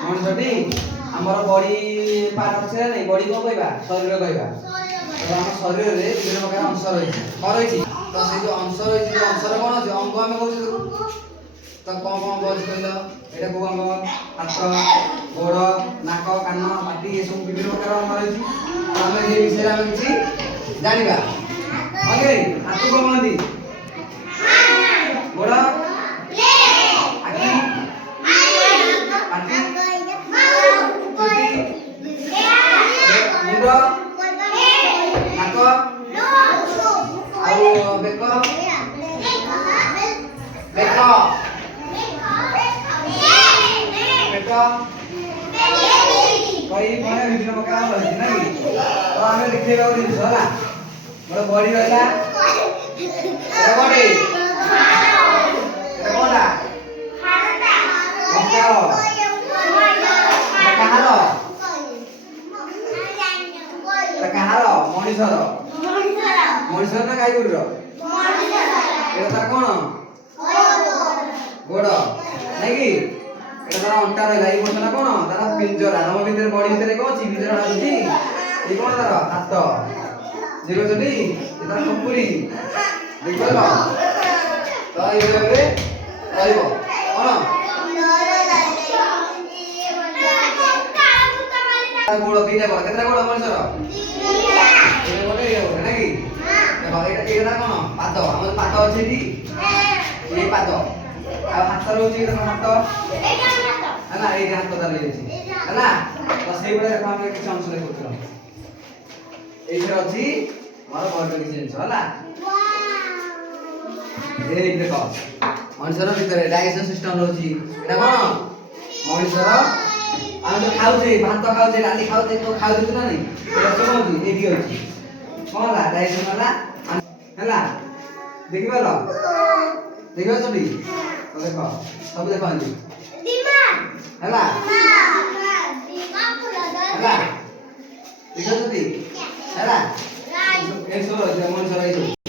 ମଣିଷଟି ଆମର body part ଅଛି ନା ନାଇଁ ବଡି କଣ କହିବା ଶରୀର କହିବା ତ ଆମ ଶରୀରରେ ବିଭିନ୍ନ ପ୍ରକାର ଅଂଶ ରହିଛି କଣ ରହିଛି ତ ସେଇ ଯୋଉ ଅଂଶ ରହିଛି ଯୋଉ ଅଂଶର କଣ ଅଛି ଅଙ୍ଗ ଆମେ କହୁଛୁ ତ କଣ କଣ ଅଙ୍ଗ ଅଛି କହିଲ ଏଇଟା କୋଉ ଅଙ୍ଗ ହାତ ଗୋଡ଼ ନାକ କାନ ପାଟି ଏସବୁ ବିଭିନ୍ନ ପ୍ରକାର ଅଙ୍ଗ ରହିଛି ତ ଆମେ ଏ ବିଷୟରେ ଆମେ କିଛି ଜାଣିବା ଓକେ ହାତକୁ କଣ କହନ୍ତି ଗୋଡ଼ ଆଖି ପାଟି ମୁଣ୍ଡ ନାକ ଆଉ ବେକ ବେକ ବେକ କଇ ମାନେ ବିଭିନ୍ନ ପ୍ରକାର ରହିଛି ନା କି ତ ଆମେ ଦେଖିବା ଗୋଟେ ଜିନିଷ ହେଲା ମୋର ବଡି ରହିଲା ଏଟା ବଡି ଏଟା କୋଉଟା କଙ୍କାଳ କାହାର କାହାର ମଣିଷର ମଣିଷର ନା ଗାଈ ଗୋରୁର ଏଟା ତାର କଣ ଗୋଡ଼ ନାଇଁ କି ଏଟା ତାର ଅଣ୍ଟା ରହିଲା ଏଇ ପଟଟା କଣ ତାର ପିଞ୍ଜରା ତମ ଭିତରେ ବଡି ଭିତରେ କଣ ଅଛି ପିଞ୍ଜରା ଅଛି ଏଇ କଣ ତାର ହାତ ଦେଖୁଛନ୍ତି ଏ ତାର ଖପୁରି ଦେଖିପାରିଲ ତ ଏଇ ଭାବରେ ରହିବ କଣ ଗୋଡ଼ ଦିଟା ଗୋଡ଼ କେତେଟା ଗୋଡ଼ ମଣିଷର ଏଇଟା ଗୋଟେ ଏଇଟା ଗୋଟେ ନାଇଁ କି ଦେଖ ଏଇଟା କଣ ପାଦ ଆମର ପାଦ ଅଛି ଏଠି ଏଇ ପାଦ ଆଉ ହାତ ରହୁଛି ଏଇଟା ହାତ ହେଲା ଏଇଟା ହାତ ତାର ଅଛି ହେଲା ତ ସେଇଭଳିଆ ଦେଖ ଆମେ କିଛି ଅଂଶ ଦେଖୁଥିଲ ଏଇଥିରେ ଅଛି ଆମର ବଡ କିଛି ଜିନିଷ ହେଲା ଏଇ ଦେଖ ମଣିଷର ଭିତରେ ଡାଇଜେସନ ସିଷ୍ଟମ ରହୁଛି ଏଇଟା କଣ ମଣିଷର ଆମେ ଯୋଉ ଖାଉଛେ ଭାତ ଖାଉଛେ ଡାଲି ଖାଉଛେ ତ ଖାଉଛେ ନା ନାଇଁ ଏଇଟା ସବୁ ହଉଛି ଏଇଠି ଅଛି କଣ ହେଲା ଡାଇଜେସନ ହେଲା ଦେଖିପାରିଲ ଦେଖିପାରୁଛନ୍ତି ଦେଖ ସବୁ ଦେଖ ହେଲା ହେଲା ଦେଖିପାରୁଛନ୍ତି ହେଲା ଏସବୁ ରହିଛି ମଣିଷର ଏସବୁ